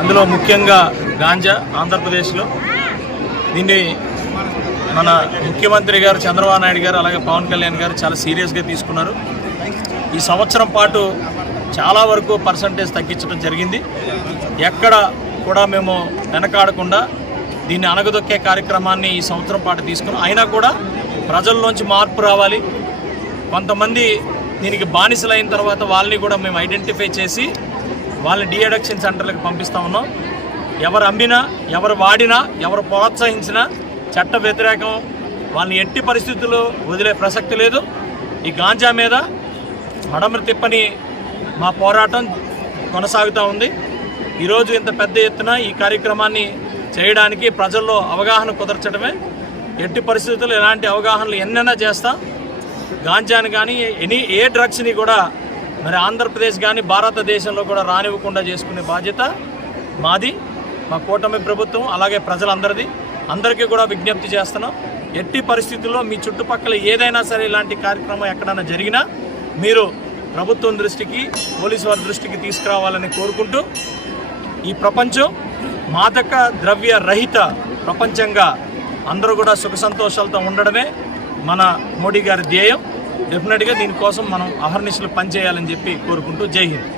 అందులో ముఖ్యంగా గాంజా ఆంధ్రప్రదేశ్లో దీన్ని మన ముఖ్యమంత్రి గారు చంద్రబాబు నాయుడు గారు అలాగే పవన్ కళ్యాణ్ గారు చాలా సీరియస్గా తీసుకున్నారు. ఈ సంవత్సరం పాటు చాలా వరకు పర్సంటేజ్ తగ్గించడం జరిగింది. ఎక్కడ కూడా మేము వెనకాడకుండా దీన్ని అణగదొక్కే కార్యక్రమాన్ని ఈ సంవత్సరం పాటు తీసుకున్నాం. అయినా కూడా ప్రజల్లోంచి మార్పు రావాలి. కొంతమంది దీనికి బానిసలైన తర్వాత వాళ్ళని కూడా మేము ఐడెంటిఫై చేసి వాళ్ళని డీఅడిక్షన్ సెంటర్లకు పంపిస్తూ ఉన్నాం. ఎవరు అమ్మినా, ఎవరు వాడినా, ఎవరు ప్రోత్సహించినా చట్ట వ్యతిరేకం. వాళ్ళని ఎట్టి పరిస్థితుల్లో వదిలే ప్రసక్తి లేదు. ఈ గాంజా మీద మడమ తిప్పని మా పోరాటం కొనసాగుతూ ఉంది. ఈరోజు ఇంత పెద్ద ఎత్తున ఈ కార్యక్రమాన్ని చేయడానికి ప్రజల్లో అవగాహన కుదర్చడమే. ఎట్టి పరిస్థితుల్లో ఇలాంటి అవగాహనలు ఎన్నైనా చేస్తాం. గాంజాని కానీ ఏ డ్రగ్స్ని కూడా మరి ఆంధ్రప్రదేశ్ కానీ భారతదేశంలో కూడా రానివ్వకుండా చేసుకునే బాధ్యత మాది, మా కూటమి ప్రభుత్వం, అలాగే ప్రజలందరిది. అందరికీ కూడా విజ్ఞప్తి చేస్తున్నాం. ఎట్టి పరిస్థితుల్లో మీ చుట్టుపక్కల ఏదైనా సరే ఇలాంటి కార్యక్రమం ఎక్కడైనా జరిగినా మీరు ప్రభుత్వం దృష్టికి, పోలీసు వారి దృష్టికి తీసుకురావాలని కోరుకుంటూ ఈ ప్రపంచం మాదక ద్రవ్య రహిత ప్రపంచంగా అందరూ కూడా సుఖ సంతోషాలతో ఉండడమే మన మోడీ గారి ధ్యేయం. డెఫినెట్గా దీనికోసం మనం అహర్నిశలు పనిచేయాలని చెప్పి కోరుకుంటూ జై హింద్.